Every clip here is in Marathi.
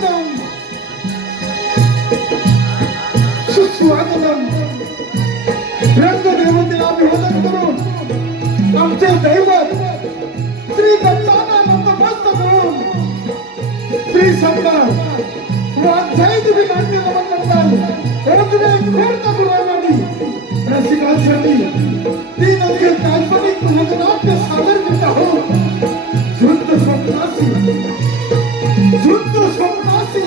स्वागतम सुस्वागतम. रंगदेवतेला अभिवादन करून आमचे दैवत श्री दत्ताना नतमस्तक होऊन श्री संत वाघाई देवी नाट्य नमन मंडळ ओतने खोरता गुरुवानी रसिकांसाठी तीन अंक काल्पनिक नाट्य सादर करत आहोत. झुंज स्वप्नासी झुंज स्वप्नासी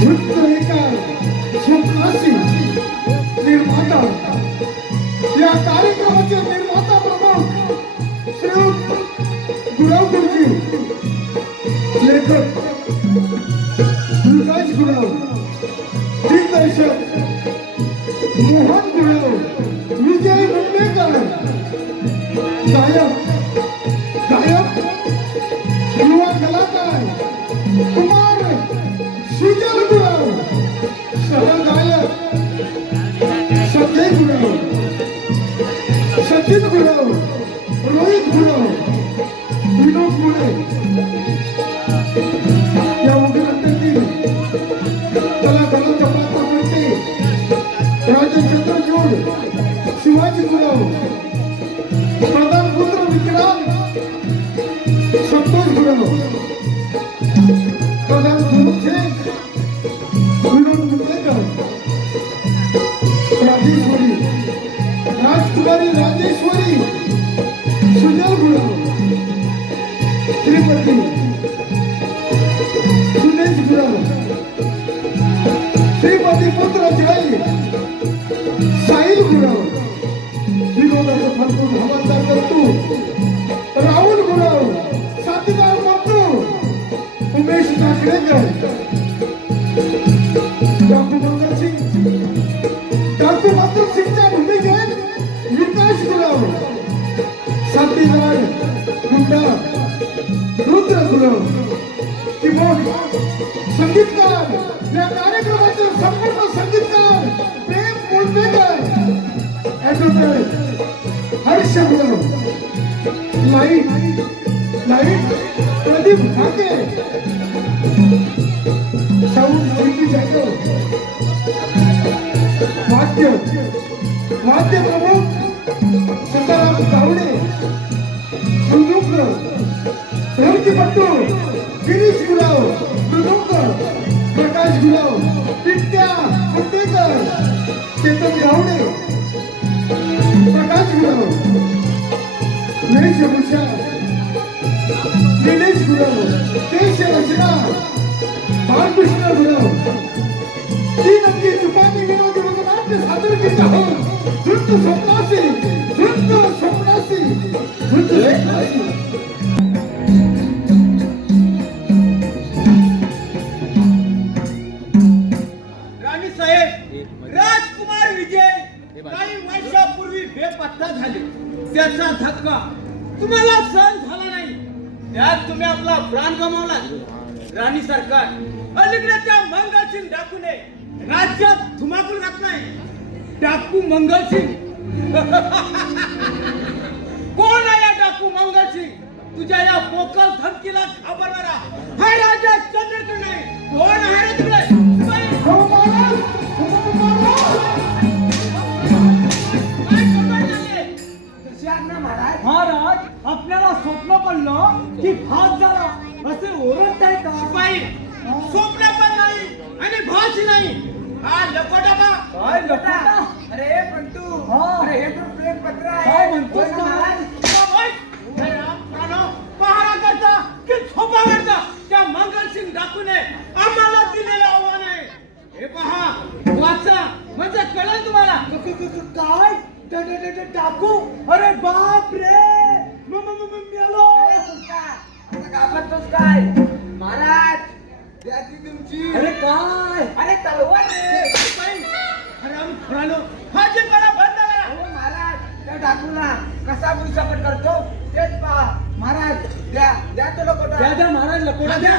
झुंज एका स्वप्नासी निर्माता. या कार्यक्रमाचे निर्माता प्रमुख श्रीयुत गुलाब गुरुजी, लेखक विकास गुलाब, दिग्दर्शक मोहन गुलाब, विजय मुंडेकर, गायक युवा कलाकार कुमार सुजल गुलाब, सहगायक सत्य गुलाब, सचिन गुलाब, रोहित गुलाब, विनोद गुळे. या उद्योगातील कलाकारांच्या पात्रामध्ये राजचंद्र जोड, शिवाजी गुलाब, प्रधान पुत्र विक्रांत, संतोष गुलाब, प्रधान गुरुचे विनोद मुंडेकर, राजेश्वरी राजकुमारी, राजेश्वरी सुजल गुलाब, श्रीपती सुदेश गुलाब, श्रीपती पुत्र जय साहिल गुलाब, विनोदाचे फलटून हवालदार करतो राहुल गुलाब, साथीदार बंधू उमेश काकडेकर, डॉक्टर मंगल सिंगच्या भूमिकेत विकास गुलाब, साथीदार मुंडा रुद्र गुलाब, कीबोर्ड संगीतकार, या कार्यक्रमाचे संपूर्ण संगीतकार प्रेम मुंडेकर, ॲडव्होकेट हर्ष गुलाब, लाईट प्रदीप ठाके, साऊंड शिल्पी जाधव, वाद्य प्रमुख सीताराम गावडे, मृदुंग धरतीपट्टू गिरीश गुलाव, मृदुंग प्रकाश गुलाव, पिट्या कुंडेकर, चेतन गावडे, प्रकाश गुलाव, वेशभूषा निलेश गुलाव, केश रचना बाळकृष्ण गुलाव. तीन अंकी तुपानी विनोदी नाट्य सादर करत आहोत. झुंज स्वप्नासी झुंज स्वप्नासी झुंज स्वप्नासी. राणी साहेब, राजकुमार विजय काही वर्षापूर्वी बेपत्ता झाले. त्याचा धक्का तुम्हाला सहन झाला नाही. त्यात तुम्ही आपला प्राण गमावला. राणी सरकार, अलीकडे त्या मंगलसिंग डाकूने राज्यात धुमाकूळ घातलाय. डाकू मंगलसिंग कोण आहे? या डाकू मंगलसिंग तुझ्या या पोकळ धमकीला घाबरणारा हा राजा चंद्रचूड नाही. कोण आहे रे तिकडे? महाराज, आपल्याला स्वप्न पडलं की भात झाला असे ओरडताय का? शिपाई, स्वप्न पण नाही आणि भास नाही. हा लकोटा बा. काय लकोटा? अरे पंटू, अरे हे तर प्रेम पत्र आहे. काय म्हणतोस महाराज? पहारा करता की झोपा करता त्या मंगलसिंग डाकूने आम्हाला दिलेलं आव्हान आहे. हे पहा, वाचा म्हणजे कळेल तुम्हाला. काय टाकू? अरे बाप रे, मेलो. आता घाबरतोस काय? महाराज, त्याची तुमची. अरे काय? अरे तलवार रे. हाजीरपणा बंद करा. हो महाराज, त्या डाकूला कसा भुईसपाट करतो तेच पहा. महाराज, द्या तो लकोटा. द्या महाराज, लकोटा द्या.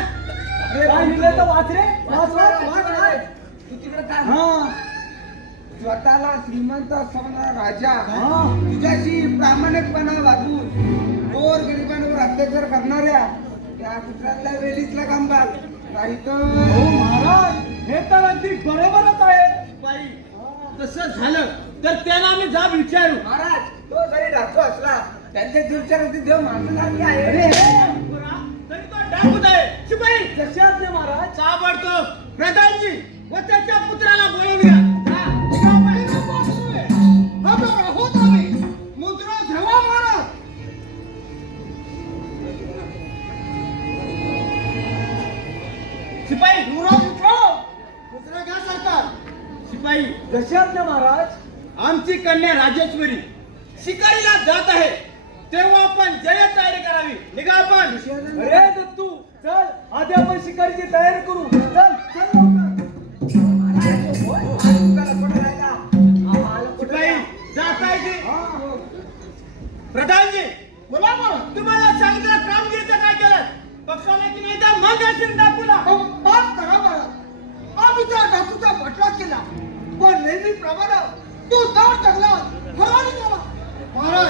काय लिहिलं तर वाच रे. वाच. तू तिकडे काय? हा, स्वतःला श्रीमंत असणारा राजा हा. तुझ्याशी प्रामाणिकपणा वागून गोर गरिबांवर अत्याचार करणाऱ्या त्या कुत्र्यातल्या वेलीतला कामगार नाही तर हो महाराज, हे तर अगदी बरोबरच आहे. बाई तसं झालं तर त्याला आम्ही जाब विचारू. महाराज तो जरी डाकू असला त्यांच्या दूरच्या देव माणसासारखी आहे. अरे तरी तो डाकूच आहे. शिपाई जसे आपले महाराज. ताबडतोब प्रधानजी व त्याच्या पुत्राला बोलवून घ्या. मुद्रा ठेवा महाराज. शिपाई मुद्रा घ्या सरकार. शिपाई जसे आपले महाराज. आमची कन्या राजेश्वरी शिकारीला जात आहे तेव्हा आपण जय्यत तयारी करावी. निघा आपण. अरे दत्तू, चल आधी आपण शिकारीची तयारी करू. चल चल लवकर. महाराज, आजकाल कुठं राहिला? आम्हाला कुठं शिपाई राहिला? जात आहे की हा. प्रधानजी बोला बरं. तुम्हाला सांगितलं कामगिरीचं काय केलं? पक्षाला की नाही तर मग असेल दाखवला. माफ करा मला. आम्ही त्या डाकूचा बटला केला पण नेहमीप्रमाणे तो दाट जंगलात हरामी झाला. महाराज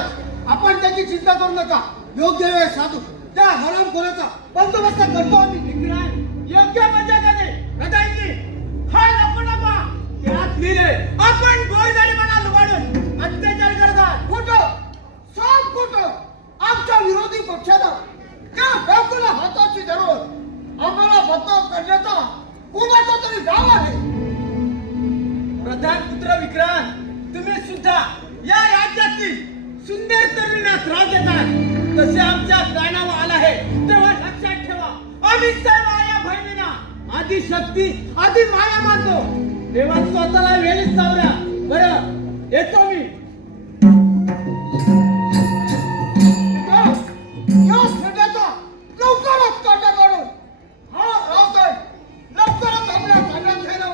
आपण त्याची चिंता करू नका. योग्य वेळ साधू त्या हरामखोराचा बंदोबस्त करतो आम्ही. विक्रांत योग्य मजा करे. प्रधानजी हा लपडा त्यात लिहिले आपण गोरगरिबांना लुबाडून अत्याचार करतात. खोटं, साफ खोटं. आमच्या विरोधी पक्षाला त्या डाकूला हाताची धरून आम्हाला बदनाम करण्याचा कोणाचा तरी डाव आहे. प्रधान पुत्र विक्रांत तुम्ही सुद्धा या राज्यातील सुंदर तरुणींना त्रास देतात. तसे आमच्या कानावर आला आहे तेव्हा लक्षात ठेवा आम्ही सर्व या बहिणींना आधी शक्ती आधी माया मानतो. तेव्हा स्वतःला वेळीच सावरा. बरं येतो मी. या सगळ्याचा लवकरच काटा काढून हा रावसाहेब लवकरच आपल्या ताब्यात घ्यायला.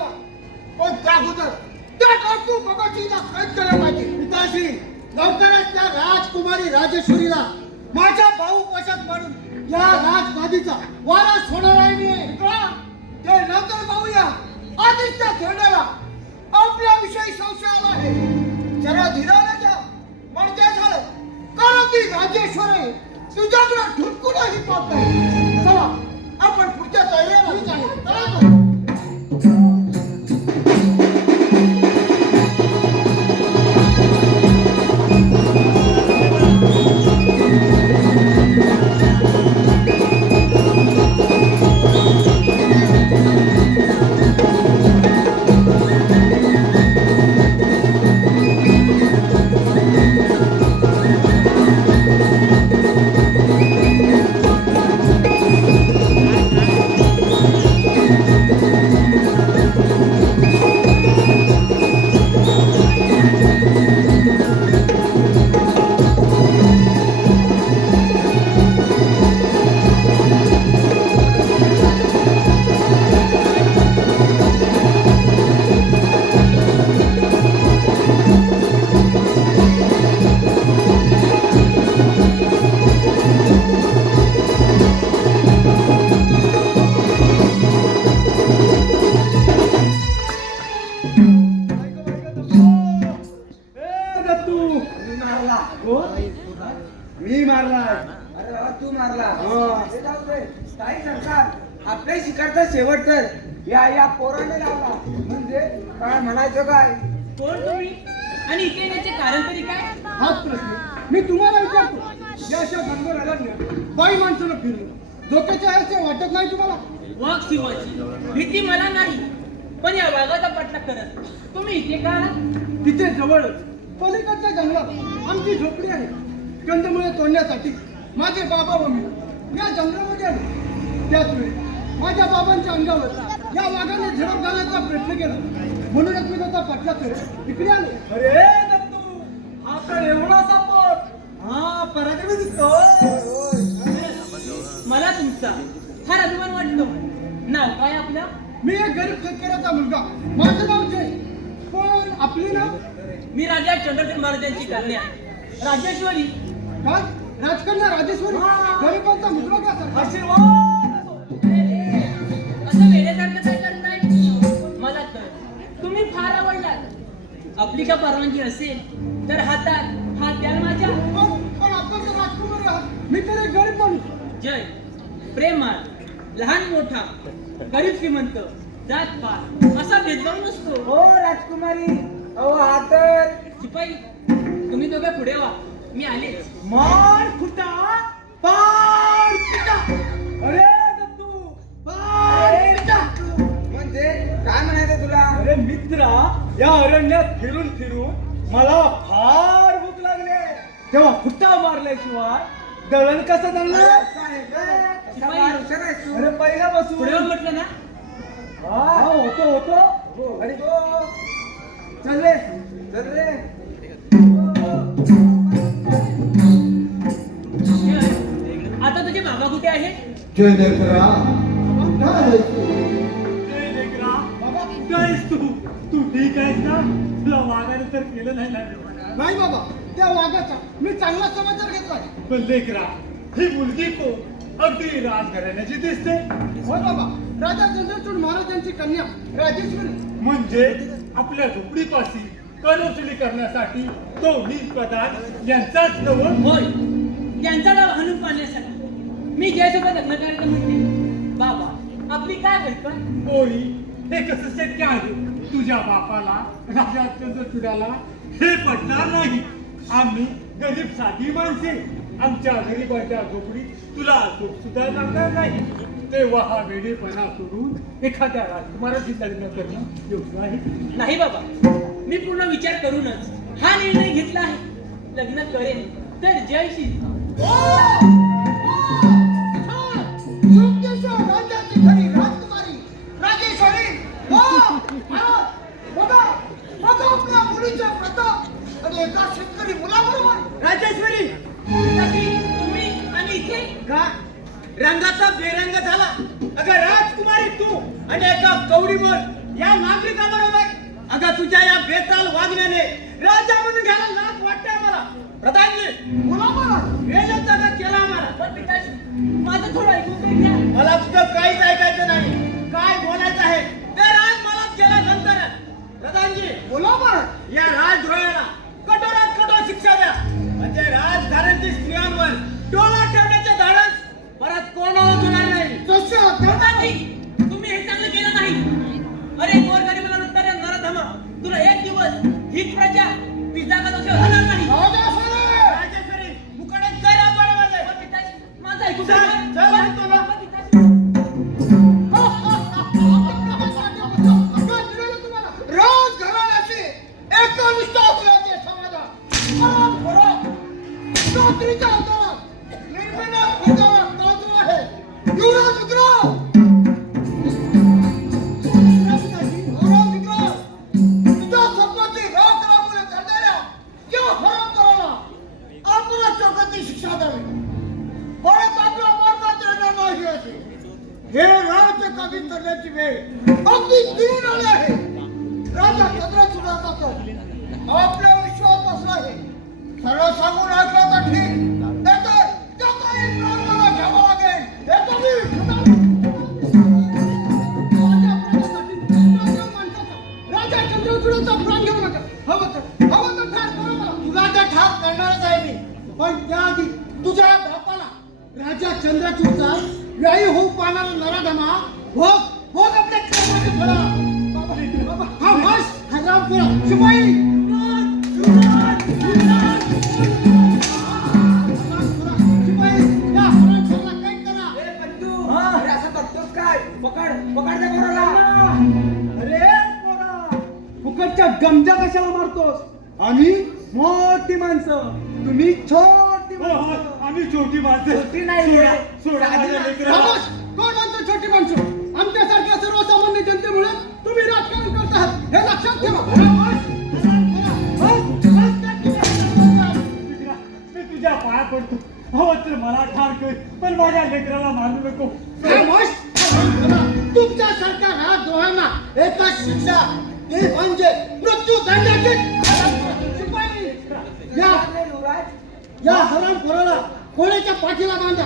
पण त्या अगोदर त्या डाकू मगाशीला कैद केलं पाहिजे. पिताश्री लवकरच त्या राजकुमारी राजेश्वरीला माझ्या भाऊ वशात मारून या राजगादीचा वारस होणार आहे मी. ते नंतर पाहूया. आधीच त्या खेळण्याला आपल्याविषयी संशय आला आहे. जरा धीराने घ्या म्हणजे झालं. कारण ती राजेश्वरी तुझ्याकडे ठुटकूनही पाहत नाही. चला आपण पुढच्या तयारीला ठीक आहे. चला तर. मी मारलाय. अरे वा, तू मारला. हा. हे जाऊ दे. काही सरकार आपल्या शिकारचा शेवट तर या पोराने लावला. म्हणजे काय म्हणायचं काय? कोण तुम्ही आणि इथे येण्याचे कारण तरी काय? हाच प्रश्न मी तुम्हाला विचारतो. या अशा गणगोर बाई माणसाला फिरलो धोक्याचे आहे असे वाटत नाही तुम्हाला? वाघ शिवाची भीती मला नाही, पण या वाघाचा पाठलाग करत तुम्ही इथे का आलात? तिथे जवळच पलीकडच्या जंगलात आमची झोपडी आहे. कंदमुळे तोडण्यासाठी माझे बाबा व मी या जंगलामध्ये आलो. त्याच वेळी माझ्या बाबांच्या अंगावर या वाघाने झडप घालण्याचा प्रयत्न केला. म्हणूनच मी त्याचा पटला करत इकडे आलो. अरे दत्तू, हा तर एवढा सापट. हा पराक्रमी दिसतो. मला तुमचा फार अभिमान वाटतो. नाव काय आपलं? मी एक गरीब शेतकऱ्याचा मुलगा. माझं नाव जय. पण आपले नाव? मी राजा चंद्रसेन महाराजांची कन्या राजेश्वरी. काय राजकन्या राजेश्वरी? गरीबांचा मुलगा का सर? आशीर्वाद. असं वेड्यासारखं काय करताय? मला तर तुम्ही फार आवडलात. आपली का परवानगी असेल तर हातात हात द्याल माझ्या. पण आपण तर राजकुमारी आहात. मी तर एक गरीब माणूस. जय प्रेमाळ लहान मोठा, गरीब श्रीमंत, जात पात असा भेदभाव नसतो. हो राजकुमारी, अहो हा तर शिपाई, तुम्ही दोघे पुढे व्हा, मी आलेच. मार फुटा पार फुटा. अरे दत्तू पार फुटा. म्हणजे काय म्हणायचं तुला? अरे मित्रा, या अरण्यात फिरून फिरून मला फार भूक लागले. तेव्हा फुट्टा मारल्याशिवाय दळण कसं दळलं? असं आहे का? असा फार हुशार आहेस तू. अरे पहिल्यापासून पुढे व्हा म्हटलं ना. हा होतो. अरे चल रे. चल रे. आता तुझे बाबा कुठे आहे? जय लेकरा कुठं आहेस तू? तू ठीक आहेस ना? तुला वागायला तर केलं नाही ना. नाही बाबा, त्या वाघाचा मी चांगला समाचार घेतलाय. पण लेकरा, ही मुलगी कोण? अगदी राजघराण्याची दिसते. होय बाबा, राजा चंद्रचूड महाराजांची कन्या राजेश्वरी. म्हणजे आपल्या झोपडीपाशी कर वसुली करण्यासाठी तो वीज प्रधान यांचाच नवं. होय, त्यांचा डाव हाणून पाडण्यासाठी मी जयसोबत लग्न करायचं म्हणते. बाबा, आपली काय कल्पना? पोरी, हे कसं शक्य आहे? तुझ्या बापाला, राजा चंद्रचूडाला हे पटणार नाही. आम्ही गरीब साधी माणसे, आमच्या गरीबाच्या झोपडीत तुला सुख सुद्धा लागणार नाही. तेव्हा हा वेडेपणा सोडून एखाद्या राजकुमाराशी लग्न करणं योग्य आहे. नाही बाबा, मी पूर्ण विचार करूनच हा निर्णय घेतला आहे. लग्न करेन तर जयशी. राजाची खरी राजकुमारी राजेश्वरी. बघा आपल्या मुलीचा प्रताप आणि एका शेतकरी मुलाबरोबर. राजेश्वरी, तुम्ही आणि इथे का रंगाचा बेरंग झाला? अगं राजकुमारी तू आणि एका कवडीमोल या नागरिकाबरोबर. अगं तुझ्या या बेताल वागण्याने राजा म्हणून घ्यायला लाज वाटते आम्हाला. प्रधानजी, मुलाबरोबर वेळेचा का केला आम्हाला? पण पिताजी, माझं थोडं ऐकून तरी घ्या. मला तुझं काहीच ऐकायचं नाही. काय बोलायचं आहे ते राज मला केल्यानंतर. प्रधानजी, मुलाबरोबर या राजद्रोहाला कठोरात कठोर शिक्षा द्या. म्हणजे राजघराण्यातील स्त्रियांवर डोळा ठेवण्याचे धाडस परत कोणालाच होणार नाही. तसं पिताजी, तुम्ही हे चांगलं केलं नाही. अरे गोरगरिबाला लुटणाऱ्या नराधमा, तुला एक दिवस ही प्रजा ती जागा दोषी होणार नाही. राजेश्वरी, मुकाडे जय राजवाड्यामध्ये. पण पिताजी, माझं ऐकून चल, घ्या. चल, म्हणतो ना. पण पिताजी, राजघराण्याची एकनिष्ठ असल्याचे समाधान. रात्रीच्या अंतरात निर्मिनात फुटावर गाजू आहे. युवराज उतरा. तुझ्या स्वप्नाची राख राबवून करणाऱ्या या हरामखोराला आपल्या चौकातील शिक्षा द्यावी. परत आपल्या मार्गात येणार नाही अशी. हे राज्य काबीज करण्याची वेळ अगदी तीन आली आहे. राजा चंद्रचूडाचा तर आपल्या विश्वास बसला आहे. सरळ सांगून ऐकलं तर ठीक. नाहीतर त्याचा एक प्राण मला घ्यावा लागेल. हे तुम्ही राजा चंद्रचूडाचा प्राण घेऊ नका. हवं तर ठार करा मला. तुला तर ठार करणारच आहे मी. पण त्याआधी तुझ्या बापाला राजा चंद्रचूडचा व्यायी होऊ पाहणारा नराधमा भोग आपल्या कर्माने फळा. बाबा, हा बस हराम करा. शिपाई, शिपाई, या हरामखोराला कैद करा. ए बंधू, अरे असं बघतोस काय? पकड दे पोराला. अरे पोरा, फुकटच्या गमजा कशाला मारतोस? आम्ही मोठी माणसं, तुम्ही छोटी माणसं. आम्ही छोटी माणसं. छोटी नाही रे. सोडा माझ्या लेकराला. खामोश. कोण म्हणतो छोटी माणसं? आमच्यासारख्या सर्वसामान्य जनतेमुळे तुम्ही राजकारण करत आहात हे लक्षात ठेवा. मी तुझ्या पाया पडतो. हवं तर मला ठार कर, पण माझ्या लेकराला मारू नको. खामोश. तुमच्यासारख्या राजद्रोहांना एकच शिक्षा, ती म्हणजे मृत्यूदंडाची. शिपाई, या हरामखोराला कोळ्याच्या पाठीला बांधा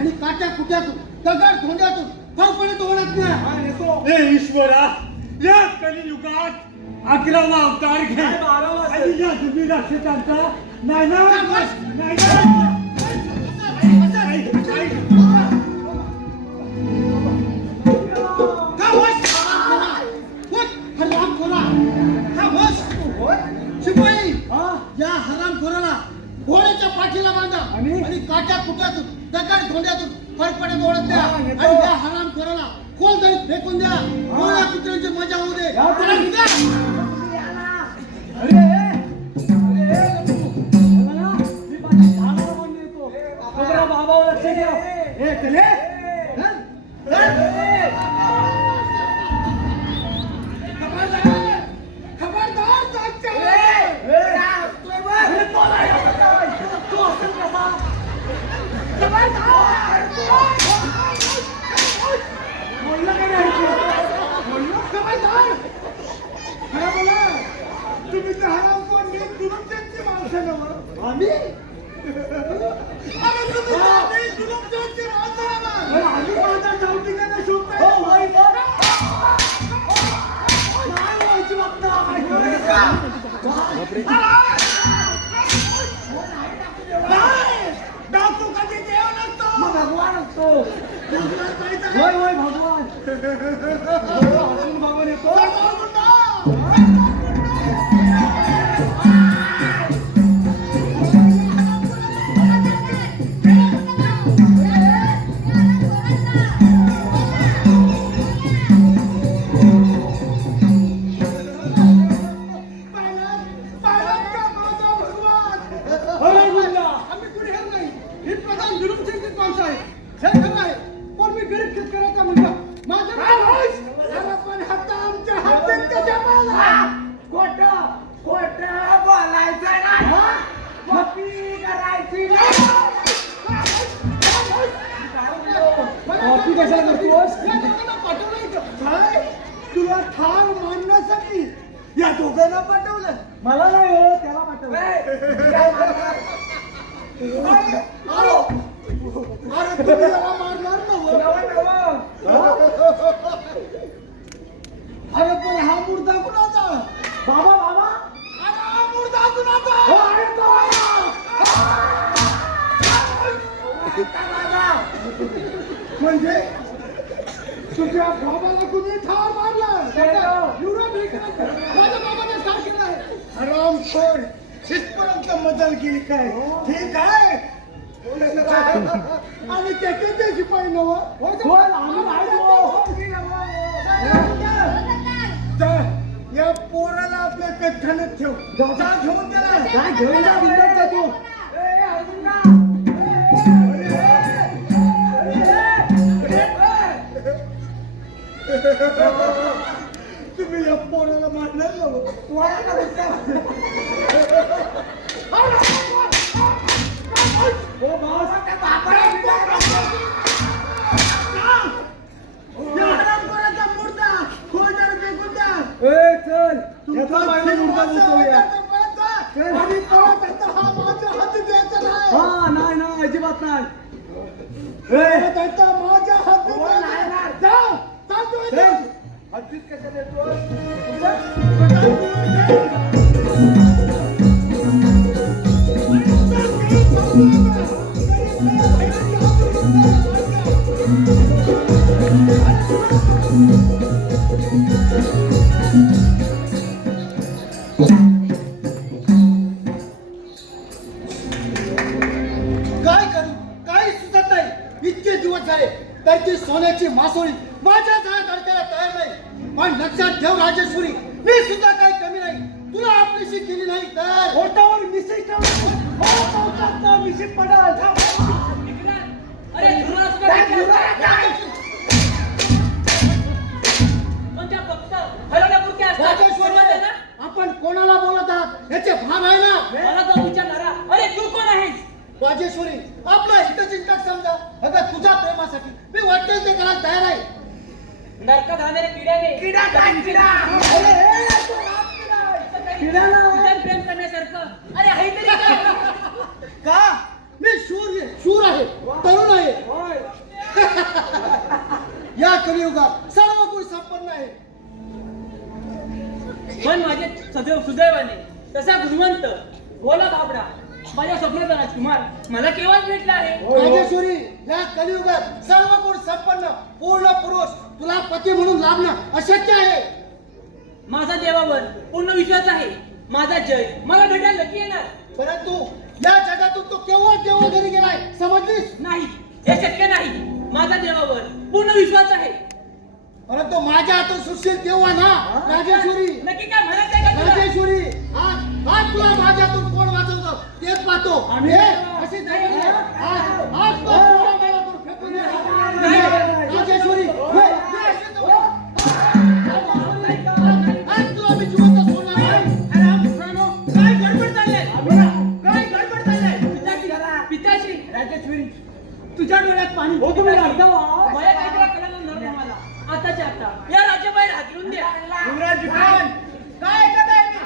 आणि काट्या कुट्यातून दगड धोंड्यातून धावपणे ओढत न्या. हे ईश्वरा, या कलियुगात 11वा अवतार घे आणि या तुम्ही राक्षसांचा नाही धोंड्यातून फरफटत ओढत द्या आणि या हराम खोराला खोल दरीत फेकून द्या. कोणा कुत्र्यांची मजा होऊ दे. चला निघा. तुम्ही तर हरामखोर नीट जुलूमची माणसं नव्ह. आम्ही अरे तुम्ही नीट जुलूमची माणसं नव्ह. आम्ही माझ्या चौकीकडे शोधतोय. नाही व्हायची डाकू कधी देव नसतो. भगवान असतो. होय होय भगवान. भगवान येतो. तुला ठार मानण्यासाठी या दोघांना पाठवलं. मला नाही हो, त्याला पाठवलं. अरे तुम्ही याला मारणार नव्हतं. अरे पण हा मुर्दा कुणाचा? बाबा बाबा, अरे हा मुर्दा कुणाचा? म्हणजे तुझ्या बाबाला कुणी ठार मारलं? माझ्या बाबाने ठार केलं आहे. हरामखोर, इथपर्यंत मदल केली काय? ठीक आहे. आणि त्याचे शिपाई नव्ह. या पोराला आपल्या कठ्ठाण्यात ठेव. जा घेऊन त्याला. घेऊन जा बिंदास जातो. तुम्ही या पोराला मारणार नाही नाही अजिबात नाही. माझ्या हद्दीत कशा देतो. काय करू, काही सुचत नाही. इतके दिवस झाले तर ती सोन्याची मासोळी माझ्या जाळ्यात अडकायला तयार नाही. पण लक्षात ठेव राजेश्वरी, मी सुद्धा काही कमी नाही. तुला आपलीशी केली नाही तर ओटावर मिशी पडाल. अरे आपण कोणाला बोलत आहात याचे भान आहे ना? मला तो विचारणारा. अरे तू कोण आहेस? राजेश्वरी, आपला हितचिंतक समजा. अगं तुझ्या प्रेमासाठी मी वाटेल ते करायला तयार आहे. नरकात राहणाऱ्या किड्याने प्रेम करण्यासारखं अरे आहे तरी काय? का? मी शूर आहे, तरुण आहे. या कलियुगात सर्व गुण संपन्न आहे. पण माझे सुदैवाने तसा गुणवंत भोला बाबडा माझ्या स्वप्नाचा राजकुमार मला केव्हाच भेटला आहे. राजेश्वरी, या कलियुगात सर्व गुण संपन्न पूर्ण पुरुष तुला पती म्हणून लाभणं अशक्य आहे. माझा देवावर पूर्ण विश्वास आहे. माझा जय मला भेटायला नक्की येणार. परंतु या जगातून तो केव्हा घरी गेलाय समजलीस? नाही हे शक्य नाही. माझा देवावर पूर्ण विश्वास आहे. परंतु माझ्या हातून सुशील तेव्हा ना राजेश्वरी नक्की काय म्हणत आहे का तुला? राजेश्वरी आज तुला माझ्यातून कोण वाचवतो तेच पाहतो. हे अशी जाईल ना. आज तो तुला मला तो फेकून देणार. राजेश्वरी हे अशी जाऊ. आज तुला मी जिवंत सोडणार नाही. काय गडबड चाललंय? काय गडबड चाललंय? पिताश्री राजेश्वरी तुझ्या डोळ्यात पाणी मला काहीतरी कळलं नव्हतं मला. आताच्या आता या राज्याबाहेर हाकलून द्या. युवराज खान काय ऐकत आहे मी?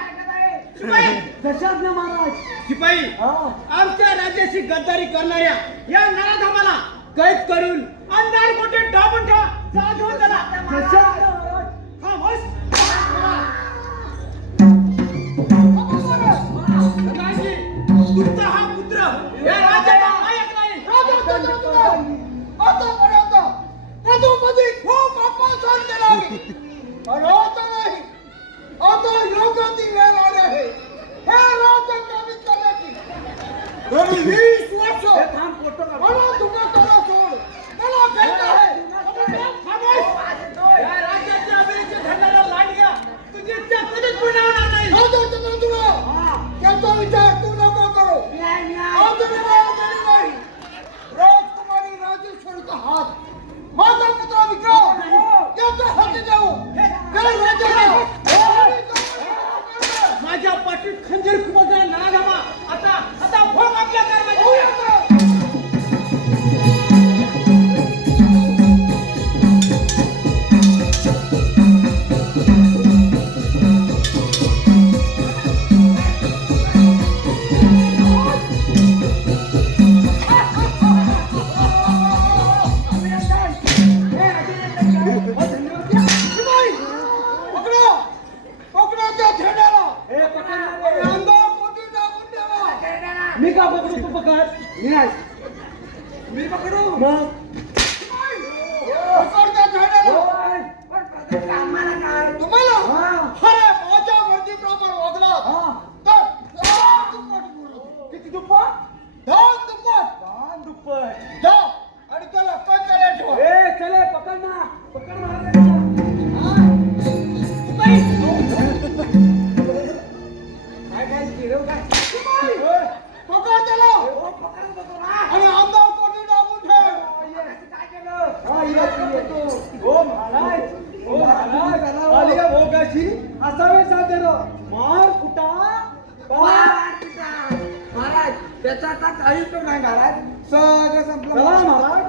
शिपाई दशाज्ञ महाराज शिपाई आमच्या राज्याशी गद्दारी करणाऱ्या या नराधमाला कैद करून अंधार कोठे डाबून ठेवा. जा घेऊन त्याला. खामोश. प्रधानजी, तुमचा हा पुत्र या राज्याचा नायक नाही. आतापर्यंत मधोमधी खूप अपमान केला आहे. पण आता नाही. आता योग्य ती वेळ आली आहे. हे राज्य काबीज करण्याची. तरी 20 वर्ष मला दुकानाला सोड. मला कैद आहे. खामोश. या राज्याच्या अभिरुची धरणारा लांडग्या तुझी इच्छा कधीच पूर्ण होणार नाही. राजा तुला त्याचा विचार तू नको करू. अजूनही वेळ झाली नाही. राजकुमारी राजेश्वरीचा हात माझा पुत्र विक्रम याच्या हाती देऊ. हे राजाला माझ्या पाठीत खंजीर खुपसणारा नराधमा आता भोग आपल्या कर्माची. मी का पकडू? तू पकड. मी पकडू मग तुम्हाला अरे माझ्या मर्जीप्रमाणे वागला तर किती दुप्पट? दान दुप्पट जा आणि त्याला कंटाळ्या ठेवा. ए चले पकड ना. पकड महाराज. काय गिरव काय? पकड त्याला आणि आमदार कोटी डाबून ठेव. हो महाराज. आलिया भोगाशी असावे साधन मार कुटा महाराज. त्याचा आता काही उपयोग नाही महाराज. सगळं संपलं महाराज.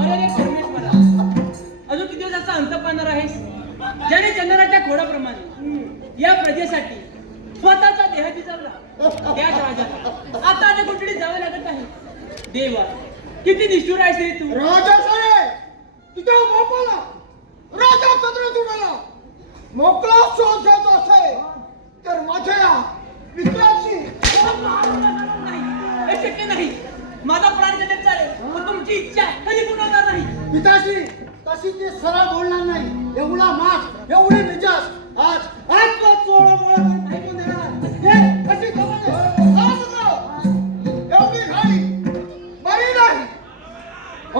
अरे रे परमेश्वरा, अजून किती दिवस असा अंत पाहणार आहेस? ज्याने चंद्राच्या खोडाप्रमाणे या प्रजेसाठी स्वतःचा देह दिजावला त्याच राजाला आता अनेक कुठे जावे लागत आहे. देवा, किती निष्ठुर आहेस रे तू. राजा साहेब तुझ्या बापाला राजा चंद्र तुडाला मोकळा शोध घ्यायचा असेल तर माझ्या विक्रांतशी नाही, हे शक्य नाही. माझा प्राण त्याच्यात चालेल पण तुमची इच्छा कधी पूर्ण होणार नाही. पिताजी तशी ती सरळ बोलणार नाही. एवढा मास एवढी मिजाज आज आज तो चोळा मोळा करून फेकून देणार. हे अशी खबर एवढी घाई बरी नाही.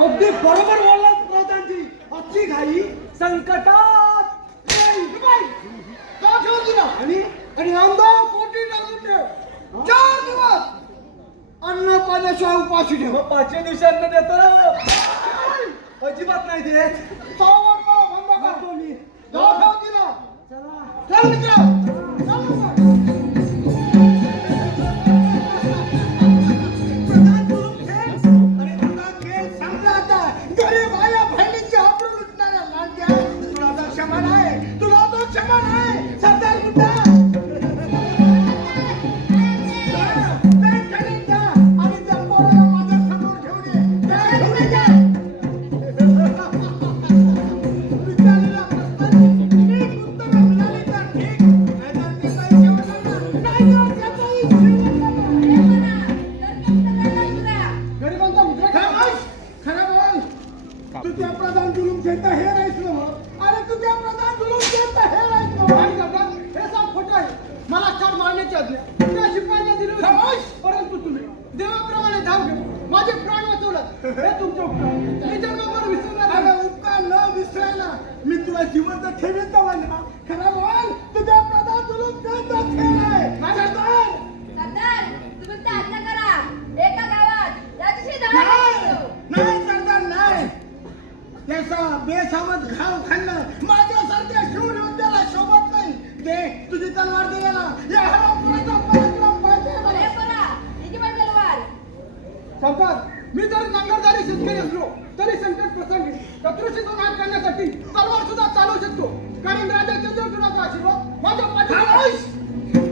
अगदी बरोबर बोलला प्रधानजी. अति घाई संकटात नाही. का ठेवून दिला आणि आमदार कोटी टाकून ठेव. 4 दिवस अन्न पाण्याशिवाय उपाशी ठेव. 5 दिवसांना देतो ना. अजिबात नाही देत. सावध मला बंद करतो मी. का ठेवून दिला. चल मित्र चल लवकर. गरीब आया बहिणीची आबरू लुटणाऱ्या लांडग्या तुला तर क्षमा नाही. तुला तर क्षमा नाही. सरदार गुड्डा आणि त्या पोराला माझ्या समोर ठेवून ये. विचारलेल्या प्रश्नांची नीट उत्तरं मिळाली तर ठीक. नाहीतर ते काही जेवण नाही तर त्याचाही गरिबांचा मित्र खरं बोल. तू त्या प्रधान जुलूम घेता हे नाहीस ना मग. अरे तू त्या प्रधान जुलूम घेता हे नाहीस ना मग. हे सब खोटं आहे. मला कार मारण्याची आज्ञा त्या शिपायांना दिली होती. परंतु तुम्ही देवाप्रमाणे नाव घेऊन माझे प्राण वाचवलं हे तुमचं उपकार मी जन्मभर विसरणार नाही. अरे उपकार न विसरायला मी तुला जिवंत ठेवीन तर म्हणा खरं बोल तुझ्या प्रदा तुलून त्यांचा खेळ आहे माझ्या दार सरदार तुम्ही त्या हत्या करा एका गावात याच्याशी दहा नाही सरदार नाही त्याचा बेसावत घाव खाल्लं माझ्यासारख्या शूर योद्ध्याला शोभत नाही दे तुझी तलवार दे मला या हरामखोराचा पराक्रम पाहिजे मला. बरे परा इथे पण तलवार सरकार मी जर नांगरदारी शेतकरी असलो तरी संकट प्रसंगी शत्रूशी मात करण्यासाठी तलवार सुद्धा चालवू शकतो कारण राजा चंद्रचूडाचा आशीर्वाद माझ्या पाठीवर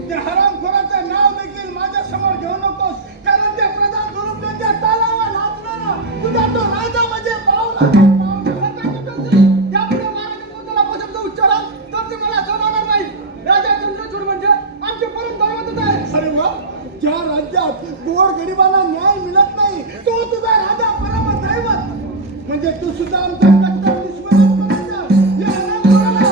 त्या हरामखोराचं नाव देखील माझ्या समोर घेऊ नकोस कारण त्या प्रधान स्वरूप त्यांच्या तालावर नाचणारा तुझा तो राजा म्हणजे पावला त्यापुढे महाराजांना त्याला पसंत उच्चाराल तर ते मला सोडवणार नाही राजा चंद्रचूड म्हणजे आमचे परम दैवतच आहे. अरे वा ज्या राज्यात गोर गरिबांना न्याय मिळत नाही तो तुझा राजा परम दैवत म्हणजे तू सुद्धा आमचा कट्टर दुश्मन म्हणायचा. या हरामखोराला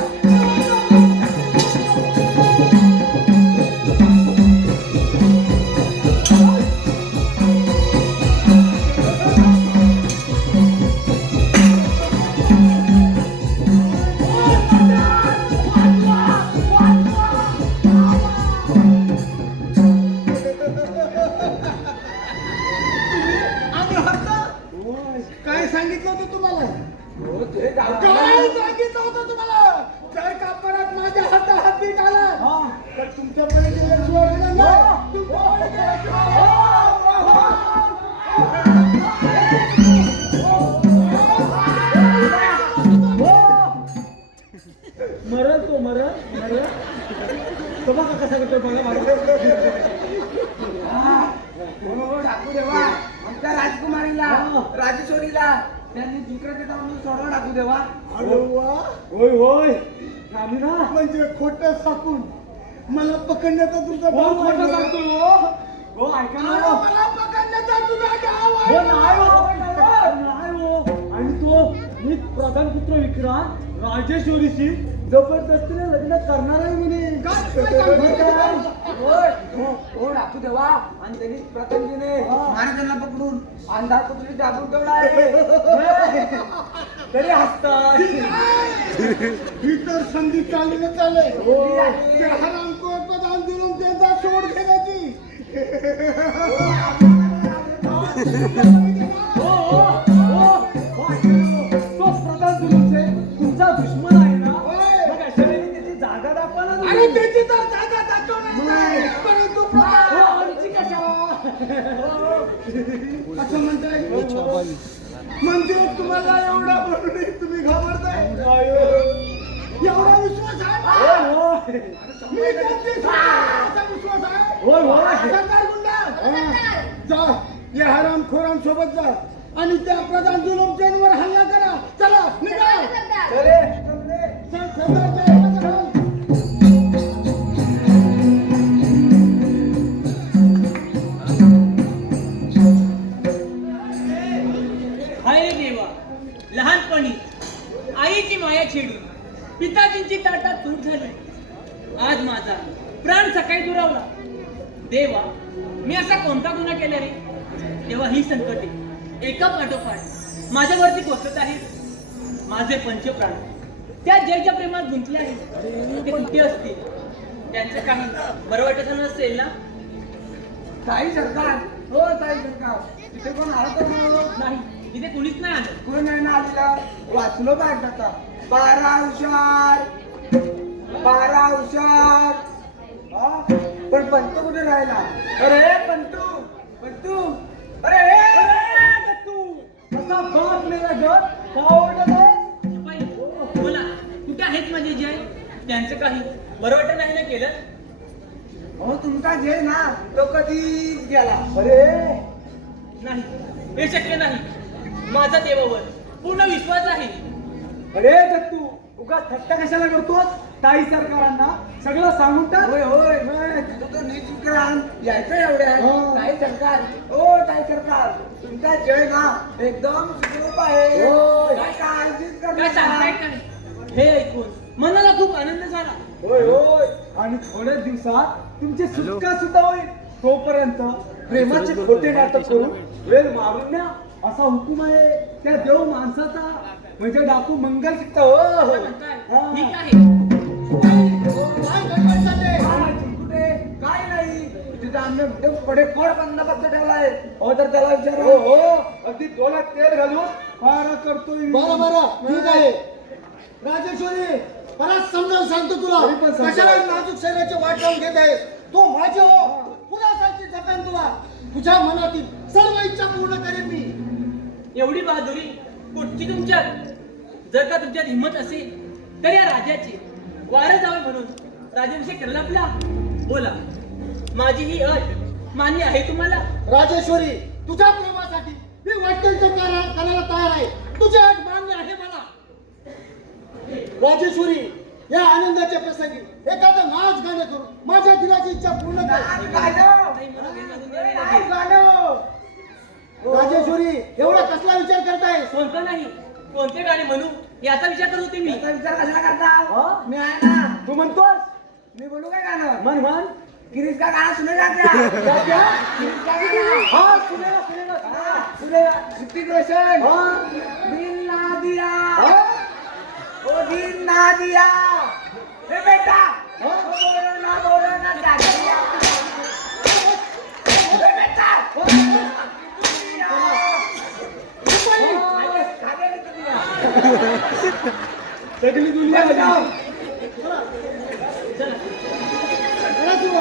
आम्ही हरता काय सांगितलं होतं तुम्हाला काय सांगितलं होतं तुम्हाला जर का परत माझ्या हाती आला तर तुमच्याकडे गेल्याशिवाय राहणार नाही. तुमच्याकडे मरल तो मरल बघा कसा करतो बघा हो ठाकू देवा आमच्या राजकुमारीला राजेश्वरीला त्यांनी जिंकत म्हणून सोडवा ठाकू देवा. अरे वा होय होय आम्ही ना म्हणजे खोटं साकून मला पकडण्याचा तुमचा हो भाव खोटं आहे. सांगतो हो हो ऐका ना अरे हो. मला पकडण्याचा तुझा डाव हो आहे. नाही हो आणि तो मी प्रधान पुत्र विक्रांत राजेश्वरीशी जबरदस्तीने लग्न करणार आहे म्हणे हो ठाकू देवा आणि त्यांनी प्रथमजीने महाराजांना पकडून अंधार पुतळी दाबून ठेवला आहे. तरी हसतात ही तर संधी चालून चाले त्या हरामखोर प्रधान दिलून त्यांचा शोध घेण्याची हो हो हो हो ऐका ना हो. तो प्रधान तुमचे तुमचा दुश्मन आहे ना मग अशा वेळी त्याची जागा दाखवा ना तुम्ही. अरे त्याची तर जागा दाखवणार नाही परंतु हो, आमची कशा असं म्हणताय म्हणजे तुम्हाला एवढा बोलून तुम्ही घाबरताय एवढा विश्वास आहे होय होय मी त्यांची असा विश्वास आहे होय होय सरदार गुंडा सरदार जा या हरामखोरांसोबत जा आणि त्या प्रधान जुलूमच्यांवर हल्ला करा चला निघा सरदार सरदार जय. हाय रे देवा लहानपणी आईची माया छेडून पिताजींची ताटात तूट झाली आज माझा प्राण सकाळी दुरावला देवा मी असा कोणता गुन्हा केला रे तेव्हा ही संकटे एका पाठोपाठ माझ्यावरती कोसळत आहेत माझे पंचप्राण त्या जयच्या प्रेमात गुंतले आहेत ते कुठे असतील त्यांचं काही बरं वाटत नसेल ना ताई सरकार हो ताई सरकार तिथे कोण आलं तर नाही इथे कुणीच नाही आलं कोण नाही ना आलेला वाचलो बाहेर आता 12 हुशार हा? पण पंतू कुठे राहिला अरे पंतू अरे तू असा बाप मेरा घर का ओरडत आहे बाई, बोला कुठे आहेत माझे जय त्यांचं काही बरं वाटत नाही ना केलं हो तुमचा जे ना तो कधीच गेला अरे नाही हे शक्य नाही माझा देवावर पूर्ण विश्वास आहे अरे दत्तू उगाच थट्टा कशाला करतोस ताई सरकारांना सगळं सांगून टाक होय तू तो नीट विक्रांत यायचं एवढ्या हो. ताई सरकार ओ ताई सरकार तुमचा जय ना एकदम सुखरूप आहे होय. काय काळजीच करू काय नका. सांगताय काय हे ऐकून मनाला खूप आनंद झाला होय होय आणि थोड्याच दिवसात तुमची सुटका सुद्धा होईल तोपर्यंत प्रेमाचे खोटे नाटक करून वेळ मारून न्या असा हुकूम आहे त्या देव माणसाचा म्हणजे डाकू मंगल शिकता हो काय म्हणताय? ठीक आहे. काय गडबड चालले? काय नाही तिथे आम्ही पडेफोड बंदोबस्त ठेवलाय हो तर त्याला विचारा हो हो अगदी डोळ्यात तेल घालून फार करतोय मी. बरं ठीक आहे राजेश्वरी परत समजावून सांगतो तुला तरी पण समजावं. कशाला नाजूक शरीराची वाट लावून घेत आहेस तू माझे हो कुणासाठी जपेन तुला तुझ्या मनातील सर्व इच्छा पूर्ण करेन मी एवढी बहादुरी कुठची तुमच्यात? जर का तुमच्यात हिंमत असेल तर या राजाची वारं जावे म्हणून राजाभिषेक करायला आपला बोला. माझी ही अट मान्य आहे तुम्हाला? राजेश्वरी तुझ्या प्रेमासाठी मी वाटेल ते करायला तयार आहे तुझी अट मान्य आहे मला. राजेश्वरी या आनंदाच्या प्रसंगी एखादं नाच गाणं करून माझ्या दिलाची इच्छा पूर्ण कर. काही मला वेळ लागून द्यावी लागेल. राजेश्वरी एवढा कसला विचार करताय? कोणतं नाही, कोणते गाणे म्हणू याचा विचार करत होते मी. याचा विचार कशाला करता मी आहे ना तू म्हणतोस मी बोलू काय गाणं मन मन किरीस का गाणं सुनेगा क्या किरीस का गाणं हा सुनेगा सुनेगा सुनेगा ऋतिक रोशन हा दिल ना दिया हा ओ दिल ना दिया हे बेटा बोलो ना क्या किया हे बेटा सगळी दुनिया बजाव. चला सुरू.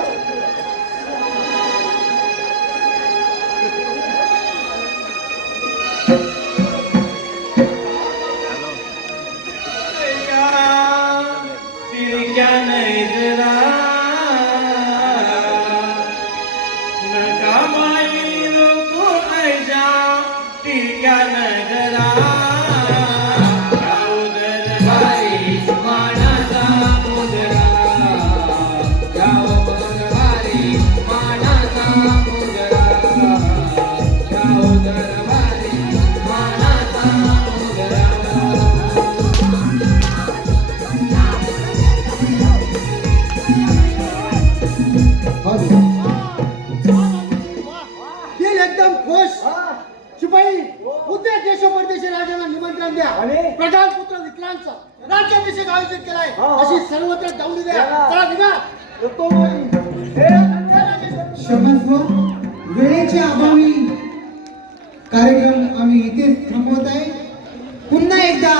दिल एकदम खुश. शिपाई उद्या देश परदेशी राजाला निमंत्रण द्या आणि? प्रधान पुत्र विकलांचा राज्याभिषेक आयोजित केलाय हा. अशी सर्वत्र डावली द्या. चला. चला निघा. येतो मी. क्षमस्व वेळेच्या अभावी कार्यक्रम आम्ही इथेच थांबवत आहे. पुन्हा एकदा